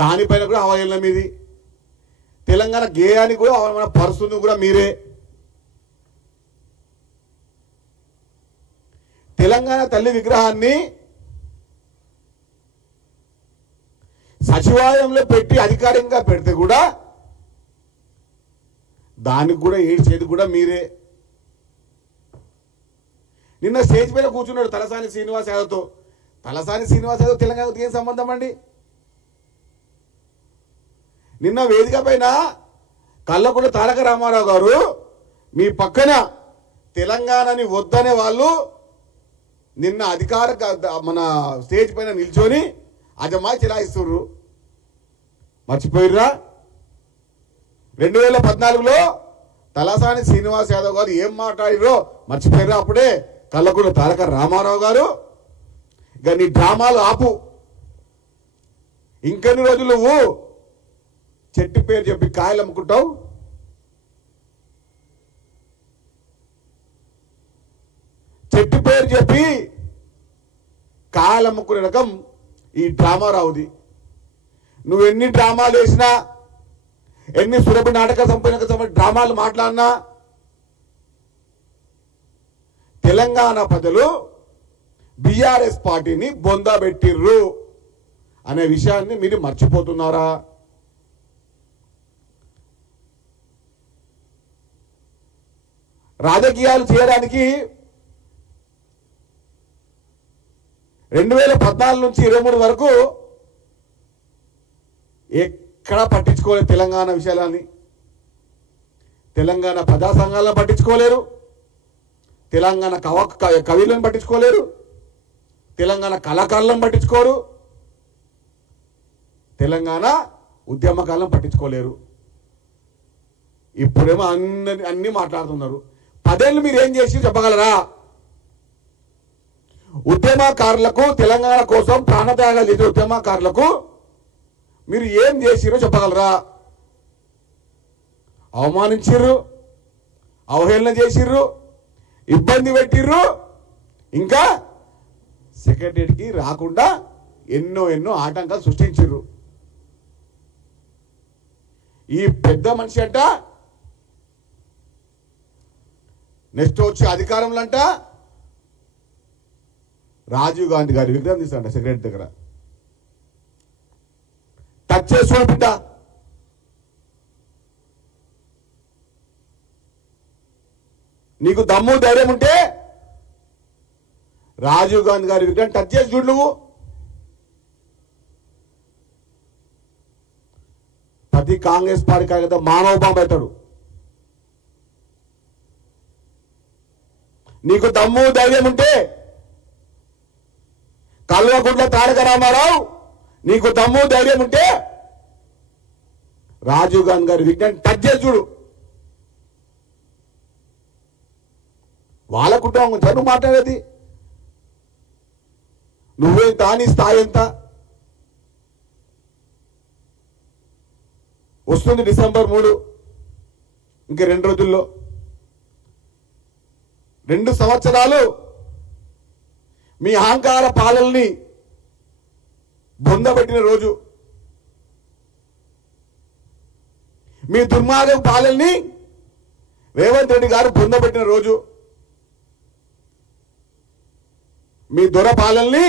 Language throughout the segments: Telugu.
దానిపైన కూడా అవహేళన మీది. తెలంగాణ గేయానికి కూడా అవమాన పరుస్తుంది కూడా మీరే. తెలంగాణ తల్లి విగ్రహాన్ని సచివాలయంలో పెట్టి అధికారికంగా పెడితే కూడా దానికి కూడా ఏడ్చేది కూడా మీరే. నిన్న స్టేజ్ పైన కూర్చున్నాడు తలసాని శ్రీనివాస్ యాదవ్తో. తలసాని శ్రీనివాస్ యాదవ్ తెలంగాణకు ఏం సంబంధం అండి? నిన్న వేదిక పైన కల్వకుంట్ల తారక రామారావు గారు మీ పక్కన తెలంగాణని వద్దనే వాళ్ళు నిన్న అధికార మన స్టేజ్ పైన నిల్చొని అజమా చిరాయిస్తుర్రు. మర్చిపోయిర్రా? 2014లో తలసాని శ్రీనివాస్ యాదవ్ గారు ఏం మాట్లాడిరో మర్చిపోయిర్రా? అప్పుడే కల్వకుంట్ల తారక రామారావు గారు ఇక నీ డ్రామాలు ఆపు, ఇంకెన్ని రోజులు నువ్వు చెట్టు పేరు చెప్పి కాయలు అమ్ముకుంటావు? చెట్టు పేరు చెప్పి కాయలు అమ్ముకునే రకం ఈ డ్రామా రావుది. నువ్వు ఎన్ని డ్రామాలు వేసినా, ఎన్ని సురభి నాటక సంపూర్ణ డ్రామాలు మాట్లాడినా తెలంగాణ ప్రజలు బీఆర్ఎస్ పార్టీని బొందబెట్టిర్రు అనే విషయాన్ని మీరు మర్చిపోతున్నారా? రాజకీయాలు చేయడానికి 2014 నుంచి 23 వరకు ఎక్కడా పట్టించుకోలేదు తెలంగాణ విషయాలని. తెలంగాణ ప్రజా సంఘాలను పట్టించుకోలేరు, తెలంగాణ కవులను పట్టించుకోలేరు, తెలంగాణ కళాకారులను పట్టించుకోరు, తెలంగాణ ఉద్యమకాలను పట్టించుకోలేరు. ఇప్పుడేమో అన్ని మాట్లాడుతున్నారు. 10 ఏళ్ళు మీరు ఏం చేసి చెప్పగలరా? ఉద్యమకారులకు, తెలంగాణ కోసం ప్రాణత్యాగాలు చేసే ఉద్యమకారులకు మీరు ఏం చేసిరో చెప్పగలరా? అవమానించిర్రు, అవహేళన చేసిర్రు, ఇబ్బంది పెట్టిర్రు, ఇంకా సెక్రటరీకి రాకుండా ఎన్నో ఆటంకాలు సృష్టించిర్రు. ఈ పెద్ద మనిషి అంట నెక్స్ట్ వచ్చి అధికారంలో అంట రాజీవ్ గాంధీ గారి విగ్రహం తీస్తాడంట సెక్రటరీ దగ్గర. టచ్ చేసుకోండి బిడ్డ. నీకు దమ్ము ధైర్యం ఉంటే రాజీవ్ గాంధీ గారి విగ్రహం టచ్ చేసి చూడు. నువ్వు ప్రతి కాంగ్రెస్ పార్టీ కార్యకర్త మానవబాంబు అవుతాడు. నీకు దమ్ము ధైర్యం ఉంటే కల్వకుంట్ల తారక రామారావు, నీకు దమ్ము ధైర్యం ఉంటే రాజీవ్ గాంధీ గారి విగ్రహం టచ్ చేసి చూడు. వాళ్ళ కుటుంబం గురించి నువ్వు మాట్లాడేది. నువ్వేంత, నీ స్థాయి ఎంత? వస్తుంది డిసెంబర్ 3, ఇంక 2 రోజుల్లో. 2 సంవత్సరాలు మీ అహంకార పాలనని బొందబెట్టిన రోజు, మీ దుర్మార్గ పాలనని రేవంత్ రెడ్డి గారు బొందబెట్టిన రోజు, మీ దొర పాలనని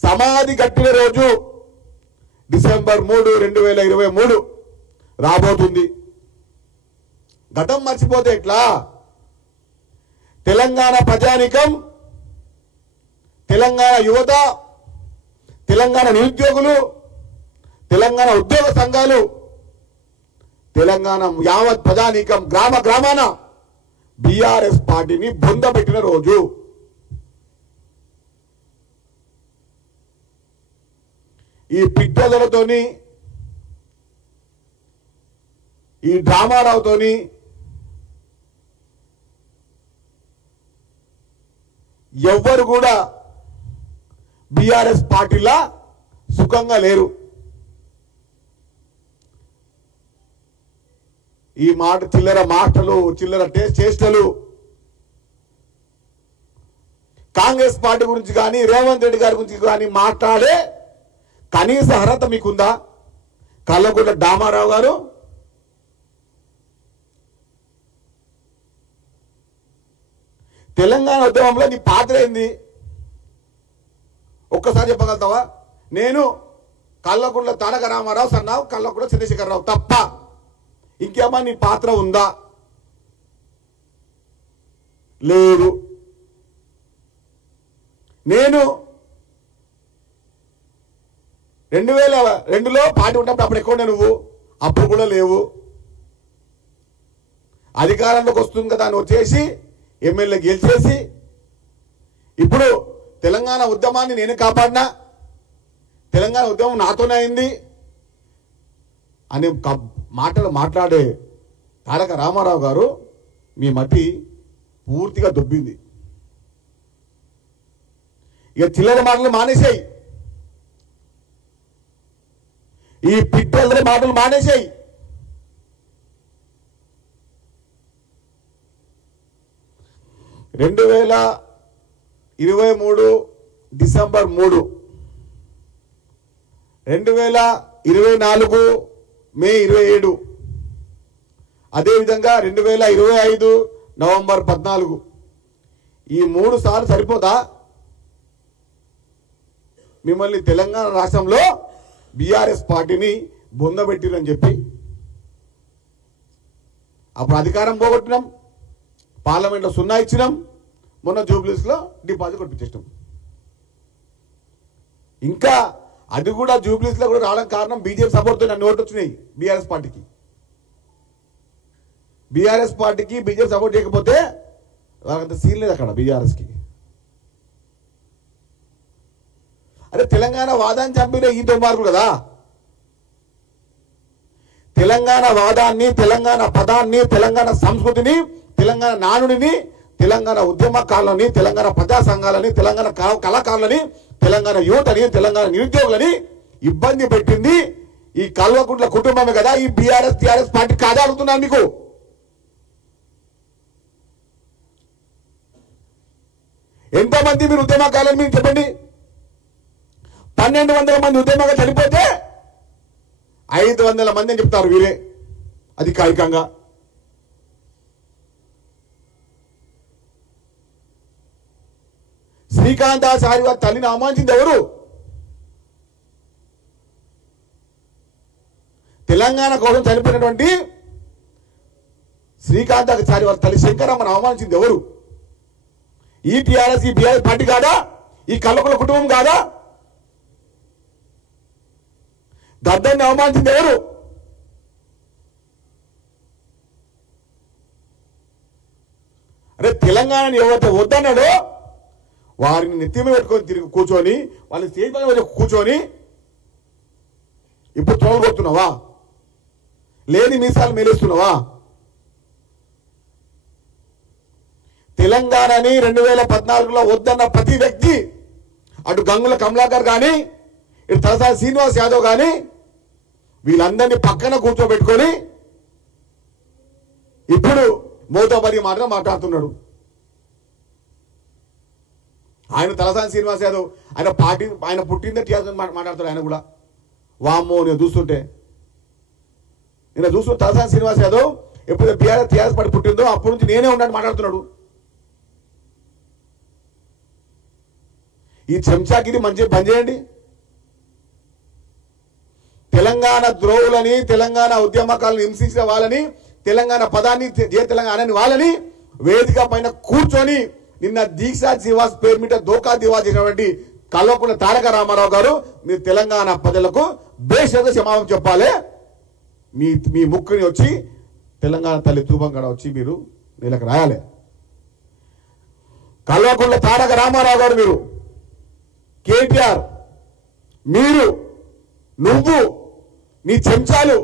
సమాధి కట్టిన రోజు డిసెంబర్ 3, 2023 రాబోతుంది. గతం మర్చిపోతే ఎట్లా? తెలంగాణ ప్రజానీకం, తెలంగాణ యువత, తెలంగాణ నిరుద్యోగులు, తెలంగాణ ఉద్యోగ సంఘాలు, తెలంగాణ యావత్ ప్రజానీకం గ్రామ గ్రామాన బీఆర్ఎస్ పార్టీని బొందబెట్టిన రోజు. ఈ పిట్టలతోని, ఈ డ్రామారావుతోని ఎవ్వరు కూడా బీఆర్ఎస్ పార్టీలా సుఖంగా లేరు. ఈ మాట చిల్లర మాటలు, చిల్లర చేష్టలు కాంగ్రెస్ పార్టీ గురించి కానీ రేవంత్ రెడ్డి గారి గురించి కానీ మాట్లాడే కనీస అర్హత మీకుందా? కల్వకుంట్ల రామారావు గారు తెలంగాణ ఉద్యమంలో నీ పాత్ర ఏంది ఒక్కసారి చెప్పగలుగుతావా? నేను కల్వకుంట్ల తారక రామారావు సన్నావు, కల్వకుంట్ల చంద్రశేఖరరావు తప్ప ఇంకేమన్నా నీ పాత్ర ఉందా? లేదు. నేను 2002లో పార్టీ ఉన్నప్పుడు అప్పుడు ఎక్కడ నువ్వు? అప్పుడు కూడా లేవు. అధికారంలోకి వస్తుంది కదా అని వచ్చేసి ఎమ్మెల్యే గెలిచేసి ఇప్పుడు తెలంగాణ ఉద్యమాన్ని నేను కాపాడినా, తెలంగాణ ఉద్యమం నాతోనే అయింది అని మాటలు మాట్లాడే తారక రామారావు గారు మీ మతి పూర్తిగా దొబ్బింది. ఇక చిల్లర మాటలు మానేసాయి, ఈ పిట్టల మాటలు మానేసాయి. (2023) డిసెంబర్ 3, 2024 మే 27, అదేవిధంగా 2025 నవంబర్ 14 ఈ 3 సార్లు సరిపోదా? మిమ్మల్ని తెలంగాణ రాష్ట్రంలో బీఆర్ఎస్ పార్టీని బొందబెట్టిరని చెప్పి అప్పుడు అధికారం పోగొట్టినాం, పార్లమెంట్లో 0 ఇచ్చినాం, మొన్న జూబ్లీస్లో డిపాజిట్ కొట్టించేసినాం. ఇంకా అది కూడా జూబ్లీస్లో కూడా రావడం కారణం బీజేపీ సపోర్ట్తో నన్ను ఓట్లు వచ్చినాయి. బీఆర్ఎస్ పార్టీకి బీజేపీ సపోర్ట్ చేయకపోతే వాళ్ళకంత సీన్ లేదు అక్కడ బీఆర్ఎస్కి. అరే తెలంగాణ వాదాన్ని చంపిన ఈ దుర్మార్గుడు కదా. తెలంగాణ వాదాన్ని, తెలంగాణ పదాన్ని, తెలంగాణ సంస్కృతిని, తెలంగాణ నానుడిని, తెలంగాణ ఉద్యమకారులని, తెలంగాణ ప్రజా సంఘాలని, తెలంగాణ కళాకారులని, తెలంగాణ యువతని, తెలంగాణ నిరుద్యోగులని ఇబ్బంది పెట్టింది ఈ కల్వకుంట్ల కుటుంబమే కదా. ఈ టీఆర్ఎస్ పార్టీ కాదా అడుగుతున్నాను మీకు. ఎంతమంది మీరు ఉద్యమకారులని మీరు చెప్పండి. 1200 మంది ఉద్యమంగా చనిపోతే 500 మంది అని చెప్తారు వీరే అధికారికంగా. శ్రీకాంతాచారి వారి తల్లిని అవమానించింది ఎవరు? తెలంగాణ కోసం చనిపోయినటువంటి శ్రీకాంతాచారి వారి తల్లి శంకరమ్మను అవమానించింది ఎవరు? ఈ టీఆర్ఎస్, ఈ బీఆర్ఎస్ పార్టీ కాదా? ఈ కల్వకుంట్ల కుటుంబం కాదా? గద్దర్ని అవమానించింది ఎవరు? అరే తెలంగాణని ఎవరైతే వద్దన్నాడో వారిని నెత్తి మీద పెట్టుకొని తిరిగి కూర్చొని, వాళ్ళని స్టేజ్ మీద కూర్చొని ఇప్పుడు ట్రోల్ కొడుతున్నావా? లేని మీసాలు మేలేస్తున్నావా? తెలంగాణని 2014లో వద్దన్న ప్రతి వ్యక్తి, అటు గంగుల కమలాకర్ కానీ, ఇటు తలసాని శ్రీనివాస్ యాదవ్ కానీ, వీళ్ళందరినీ పక్కన కూర్చోబెట్టుకొని ఇప్పుడు మోతబరి మాటగా మాట్లాడుతున్నాడు. ఆయన తలసాని శ్రీనివాస్ యాదవ్ ఆయన పుట్టిందే టీఆర్ఎస్ మాట్లాడతాడు. ఆయన కూడా వామ్మో నేను చూస్తుంటే తలసాని శ్రీనివాస్ యాదవ్ ఎప్పుడైతే టీఆర్ఎస్ పార్టీ పుట్టిందో అప్పటి నుంచి నేనే ఉన్నాను మాట్లాడుతున్నాడు. ఈ చెంచాకిది మంచి పని చేయండి. తెలంగాణ ద్రోహులని, తెలంగాణ ఉద్యమకాలను హింసించిన వాళ్ళని, తెలంగాణ పదాన్ని తెలంగాణ వాళ్ళని వేదిక పైన కూర్చొని నిన్న దీక్షా దివాస్ పేరు మీద దోకా దివాస్ చేసినటువంటి కల్వకుంట్ల తారక రామారావు గారు మీరు తెలంగాణ ప్రజలకు బేషరతుగా క్షమాపణ చెప్పాలి. మీ ముక్కుని వచ్చి తెలంగాణ తల్లి తూపంగడ వచ్చి మీరు నీళ్ళకి రాయాలి. కల్వకుంట్ల తారక రామారావు గారు, మీరు కేటీఆర్, మీరు, నువ్వు, నీ చెంచాలు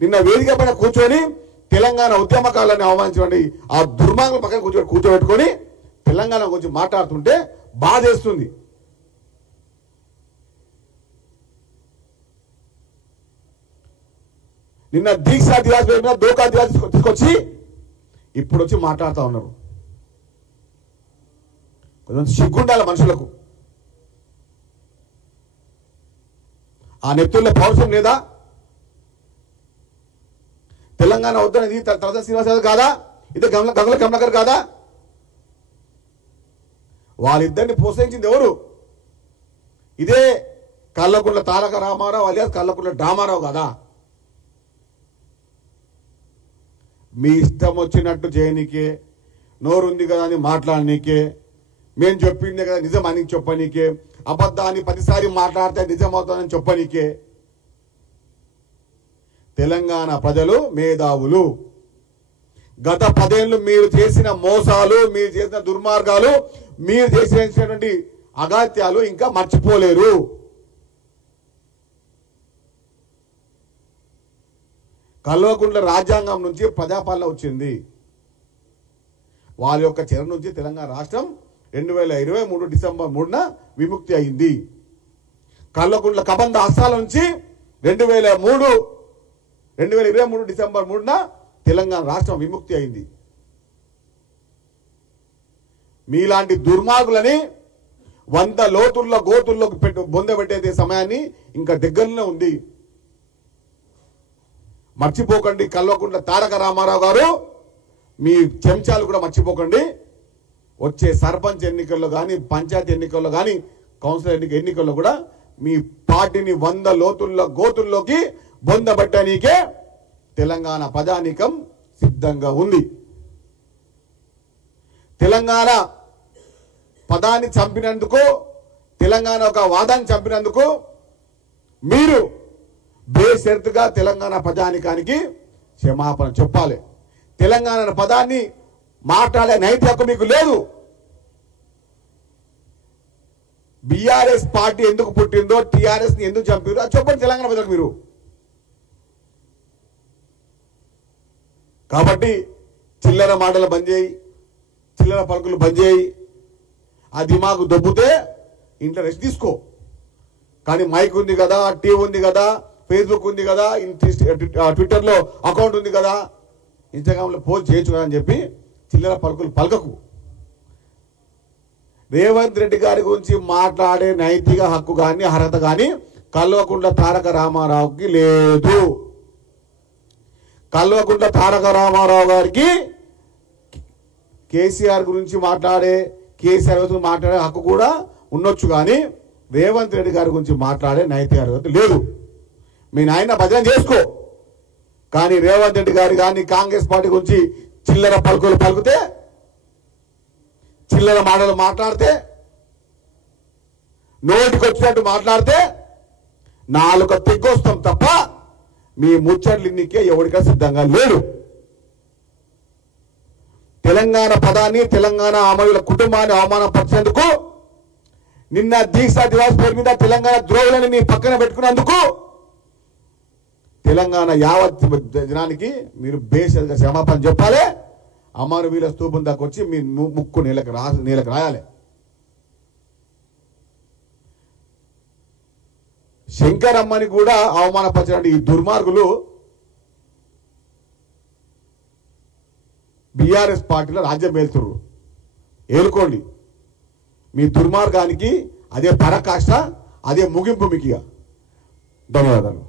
నిన్న వేదిక పైన కూర్చొని తెలంగాణ ఉద్యమకారులని అవమానించండి. ఆ దుర్మార్గం పక్కన కూర్చోబెట్టుకొని తెలంగాణ గురించి మాట్లాడుతుంటే బాధేస్తుంది. నిన్న దీక్షా దివాస్ మీద దోకా దివాస్ తీసుకొచ్చి ఇప్పుడు వచ్చి మాట్లాడుతూ ఉన్నారు. కొంచెం సిగ్గుండాల మనుషులకు. ఆ నెత్తుల్లో పౌరుషం లేదా? తెలంగాణ వద్దనేది తలసాని శ్రీనివాస్ యాదవ్ కాదా? ఇది గంగుల కమలాకర్ కాదా? వాళ్ళిద్దరిని ప్రోత్సహించింది ఎవరు? ఇదే కల్వకుంట్ల తారక రామారావు అలియాస్ కల్వకుంట్ల డ్రామారావు కదా. మీ ఇష్టం వచ్చినట్టు చేయనీకే, నోరుంది కదా అని మాట్లాడనీకే, మేము చెప్పిందే కదా నిజం అని చెప్పనీకే, అబద్ధాన్ని 10సారి మాట్లాడితే నిజమవుతుందని చెప్పనీకే. తెలంగాణ ప్రజలు మేధావులు. గత 10 ఏళ్ళు మీరు చేసిన మోసాలు, మీరు చేసిన దుర్మార్గాలు, మీరు చేసినటువంటి అగాత్యాలు ఇంకా మర్చిపోలేరు. కల్వకుంట్ల రాజ్యాంగం నుంచి ప్రజాపాలన వచ్చింది. వాళ్ళ యొక్క చెర నుంచి తెలంగాణ రాష్ట్రం 2023 డిసెంబర్ 3న విముక్తి అయింది. కల్వకుంట్ల కబంధ హస్తాల నుంచి 2023 డిసెంబర్ 3న తెలంగాణ రాష్ట్రం విముక్తి అయింది. మీలాంటి దుర్మార్గులని 100 లోతుల్లో గోతుల్లోకి బొందబెట్టే సమయాన్ని ఇంకా దగ్గరలో ఉంది. మర్చిపోకండి. కల్వకుంట్ల తారక రామారావు గారు, మీ చెంచాలు కూడా మర్చిపోకండి. వచ్చే సర్పంచ్ ఎన్నికల్లో కానీ, పంచాయతీ ఎన్నికల్లో కానీ, కౌన్సిలర్ ఎన్నికల్లో కూడా మీ పార్టీని 100 లోతుల్లో గోతుల్లోకి బొందబెట్టనీకే తెలంగాణ ప్రజానీకం సిద్ధంగా ఉంది. తెలంగాణ పదాన్ని చంపినందుకు, తెలంగాణ ఒక వాదాన్ని చంపినందుకు మీరు బేషరతుగా తెలంగాణ ప్రజానీకానికి క్షమాపణ చెప్పాలి. తెలంగాణ పదాన్ని మాట్లాడే నైతిక హక్కు మీకు లేదు. బీఆర్ఎస్ పార్టీ ఎందుకు పుట్టిందో, టీఆర్ఎస్ ని ఎందుకు చంపారో అది చెప్పండి తెలంగాణ ప్రజలకు మీరు. కాబట్టి చిల్లర మాటలు బంద్ చేయి, చిల్లర పలుకులు బంద్ చేయి. ఆ దిమాగు దొబ్బుతే ఇంట్లో రెస్ట్ తీసుకో. కానీ మైక్ ఉంది కదా, టీవీ ఉంది కదా, ఫేస్బుక్ ఉంది కదా, ట్విట్టర్లో అకౌంట్ ఉంది కదా, ఇన్స్టాగ్రామ్లో పోస్ట్ చేయొచ్చు కదా అని చెప్పి చిల్లర పలుకులు పలకకు. రేవంత్ రెడ్డి గారి గురించి మాట్లాడే నైతిక హక్కు కానీ అర్హత కానీ కల్వకుంట్ల తారక రామారావుకి లేదు. కల్వకుంట్ల తారక రామారావు గారికి కేసీఆర్ గురించి మాట్లాడే, కేసీఆర్ గురించి మాట్లాడే హక్కు కూడా ఉండొచ్చు, కానీ రేవంత్ రెడ్డి గారి గురించి మాట్లాడే నైతిక అర్హత లేదు. మీ నాయన భజన చేసుకో, కానీ రేవంత్ రెడ్డి గారు కానీ కాంగ్రెస్ పార్టీ గురించి చిల్లర పలుకులు పలుకుతే, చిల్లర మాటలు మాట్లాడితే, నోటికి వచ్చినట్టు మాట్లాడితే నాలుక తెగ్గొస్తాం తప్ప మీ ముచ్చట్లు ఇన్నికే ఎవరికా సిద్ధంగా లేడు. తెలంగాణ పదాన్ని, తెలంగాణ అమరుల కుటుంబాన్ని అవమానపరిచేందుకు, నిన్న దీక్షా దివాస్ పేరు మీద తెలంగాణ ద్రోహులని మీ పక్కన పెట్టుకున్నందుకు తెలంగాణ యావత్ జనానికి మీరు బేషరతుగా క్షమాపణ చెప్పాలి. అమరవీరుల స్తూపం దాకా వచ్చి మీ ముక్కు నీళ్ళకి రాయాలి. శంకరమ్మని కూడా అవమానపరిచిన ఈ దుర్మార్గులు బీఆర్ఎస్ పార్టీలో రాజ్యం వెళ్తున్నారు. ఏలుకోండి. మీ దుర్మార్గానికి అదే పరాకాష్ట, అదే ముగింపు మీకు. ధన్యవాదాలు.